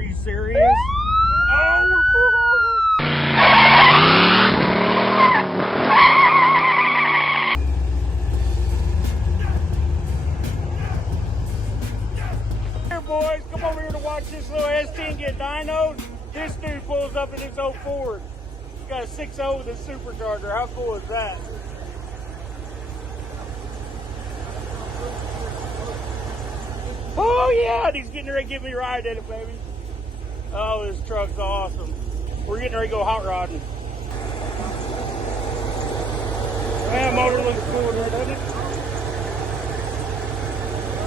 Are you serious? Oh, we're pulled over. Here, boys, come over here to watch this little S10 get dynoed. This dude pulls up in his old Ford. He's got a 6.0 with a supercharger. How cool is that? Oh yeah, and he's getting ready to give me a ride in it, baby. Oh, this truck's awesome. We're getting ready to go hot rodding. Man, motor looks cool there, doesn't it?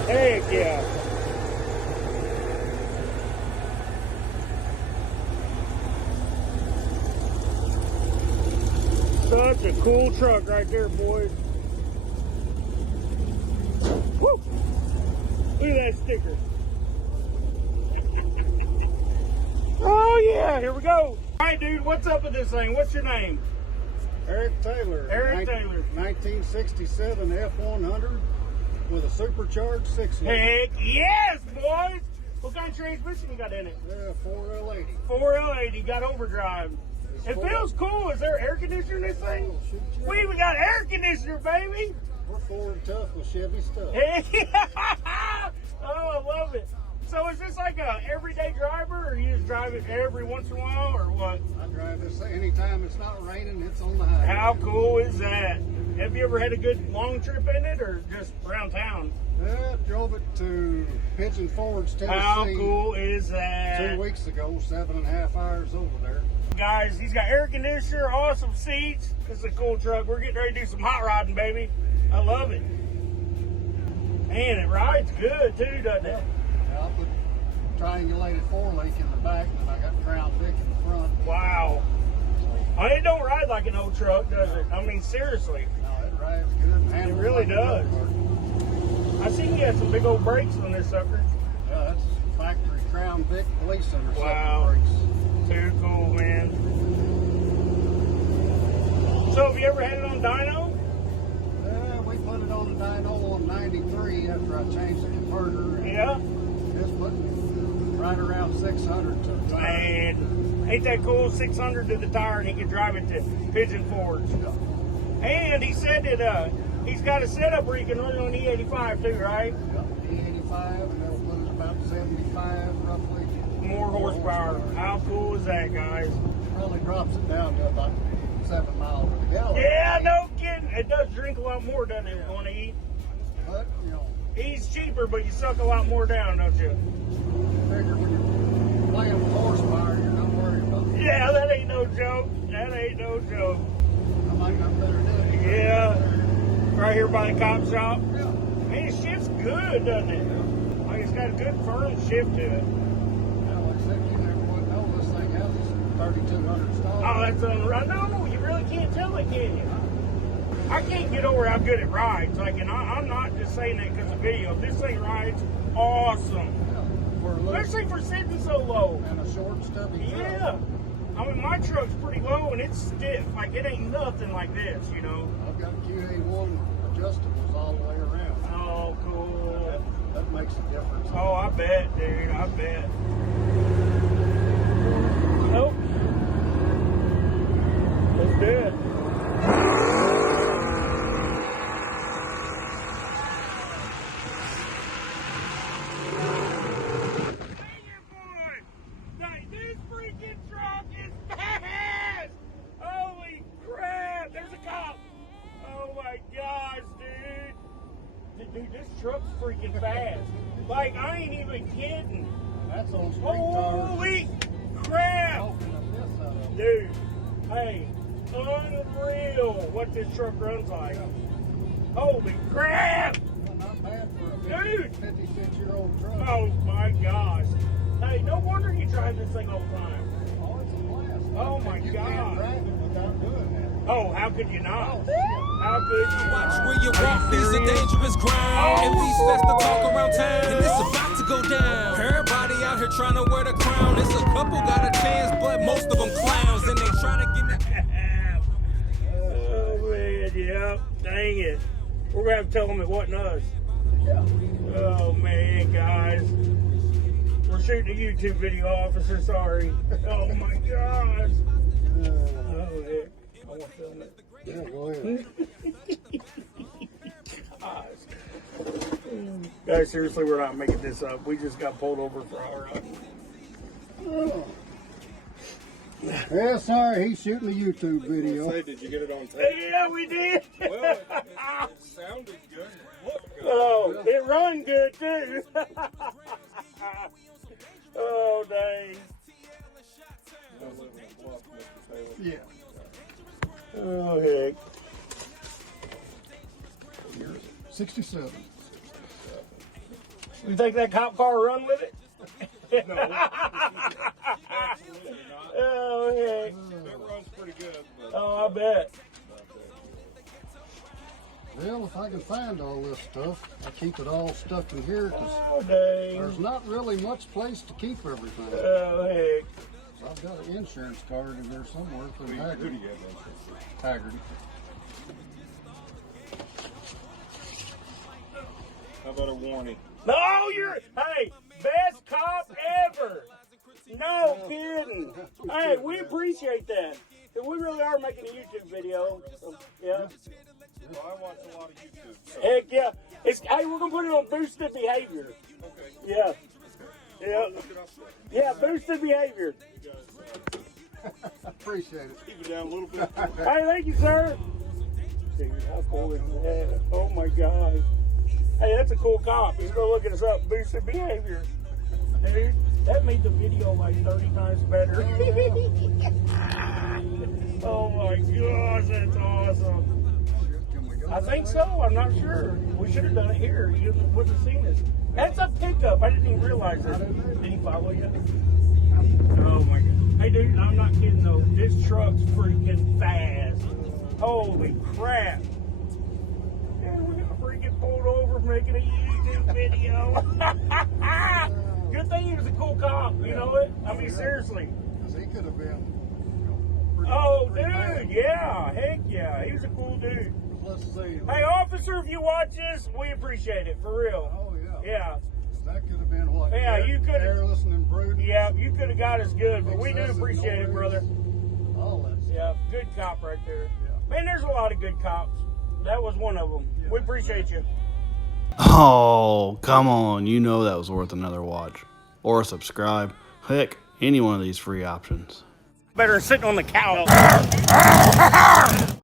Heck yeah. Such a cool truck right there, boys. Woo! Look at that sticker. Oh yeah, here we go. All right, dude, what's up with this thing? What's your name? Eric Taylor. Eric Taylor. 1967 F100 with a supercharged 6-liter. Heck yes, boys. What kind of transmission you got in it? 4L80. 4L80, got overdrive. It feels cool. Is there air conditioner in this thing? Oh, shoot, yeah. We even got air conditioner, baby. We're Ford tough with Chevy stuff. Heck yeah. Oh, I love it. So is this like a everyday driver, or you just drive it every once in a while, or what? I drive this anytime it's not raining, it's on the highway. How cool is that? Have you ever had a good long trip in it, or just around town? Yeah, drove it to Pigeon Forge, Tennessee. How cool is that? 2 weeks ago, 7.5 hours over there. Guys, he's got air conditioner, awesome seats. This is a cool truck. We're getting ready to do some hot rodding, baby. I love it. Man, it rides good too, doesn't it? Yeah, I put triangulated 4-link in the back, and I got Crown Vic in the front. Wow. Oh, it don't ride like an old truck, does it? I mean, seriously. No, it rides good. And handles really like a does. go-kart. I see you had some big old brakes on this sucker. Yeah, that's factory Crown Vic Police Center. Wow. Brakes. Too cool, man. So have you ever had it on dyno? We put it on the dyno on 93 after I changed the converter. Yeah. It's put right around 600 to the tire. Man, ain't that cool? 600 to the tire, and he can drive it to Pigeon Forge. And he said that he's got a setup where you can run it on E85 too, right? E85, and that'll put it about 75 roughly. More horsepower. How cool is that, guys? Probably drops it down to about 7 miles per gallon. Yeah, no kidding. It does drink a lot more, doesn't it, on E? But, you know, E's cheaper, but you suck a lot more down, don't you? figure when you're playing with horsepower, you're not worried about it. Yeah, that ain't no joke. That ain't no joke. I might not better do it. Yeah. Right here by the cop shop. Yeah. Man, it shifts good, doesn't it? Like, it's got a good firm shift to it. Now, like I said, you never would know this thing has 3,200 stalls. Oh, that's unreal. No, you really can't tell it, can you? I can't get over how good it rides. Like, and I'm not just saying that because of video. This thing rides awesome. For a little Especially for sitting so low. and a short, stubby truck. Yeah. I mean, my truck's pretty low and it's stiff. Like, it ain't nothing like this, you know? I've got QA1 adjustables all the way around. Oh, cool. That makes a difference. Oh, I bet, dude. I bet. Nope. Let's do it. This freaking truck is fast! Holy crap! There's a cop! Oh my gosh, dude! Dude, this truck's freaking fast. Like, I ain't even kidding. That's on street Holy crap! tires. Dude, hey, unreal what this truck runs like. Holy crap! Well, not bad for a Dude! 56-year-old truck. Oh my gosh. Hey, no wonder you drive this thing all the time. Oh, it's a blast. Oh, my You God. can't drive it without doing that. Oh, how could you not? How could you Watch not? where you Are walk, these serious? are dangerous ground. Oh. And these that's the talk around town. And it's about to go down. Everybody out here trying to wear the crown. There's a couple got a chance, but most of them clowns. And they trying to give me... Oh, man, yeah. Dang it. We're going to have to tell them it wasn't us. Oh, man, guys. We're shooting a YouTube video, officer. Sorry. Oh my gosh. Oh, heck. I want to film it. Yeah, go ahead. Guys, seriously, we're not making this up. We just got pulled over for our Oh. Yeah, sorry, he's shooting a YouTube video. Say, did you get it on tape? Yeah, we did. Well, it sounded good. It looked good. Oh, it run good too. Oh, dang. Yeah. Oh, heck. 67. You think that cop car run with it? No, absolutely not. Oh, heck. It runs pretty good. But Oh, I bet. Well, if I can find all this stuff, I keep it all stuck in here because Oh, dang. there's not really much place to keep everything. Oh, heck. So I've got an insurance card in there somewhere for who do Haggerty. you have insurance? Haggerty. How about a warning? No, hey, best cop ever. No kidding. Hey, we appreciate that. We really are making a YouTube video. So, yeah. Well, I watch a lot of YouTube. So. Heck yeah. Hey, we're going to put it on boosted behavior. Okay. Yeah. Yeah. Look it up there. Yeah, boosted behavior. You guys Appreciate it. keep it down a little bit. Hey, thank you, sir. Dude, how cool is that? Oh my gosh. Hey, that's a cool cop. He's gonna look at us up. Boosted behavior. Dude, that made the video like 30 times better. Oh my gosh, that's awesome. Can we go I that think way? so. I'm not sure. We should have done it here. You wouldn't have seen this. That's a pickup. I didn't even realize it. Did he follow you? Oh my god. Hey dude, I'm not kidding though. This truck's freaking fast. Holy crap. And we're gonna freaking pulled over making a YouTube video. Good thing he was a cool cop, you know it? I mean seriously. 'Cause he could have been. Oh dude, yeah. Heck yeah. He was a cool dude. Let's see. Hey officer, if you watch this, we appreciate it, for real. Oh, yeah. Yeah. That could have been what? Yeah, you could have. Careless and imprudent. Yeah, you could have got us good, but we do Excessive appreciate it, noise. brother. All that stuff. Yeah, good cop right there. Yeah. Man, there's a lot of good cops. That was one of them. We appreciate you. Oh, come on. You know that was worth another watch. Or a subscribe. Heck, any one of these free options. Better than sitting on the couch.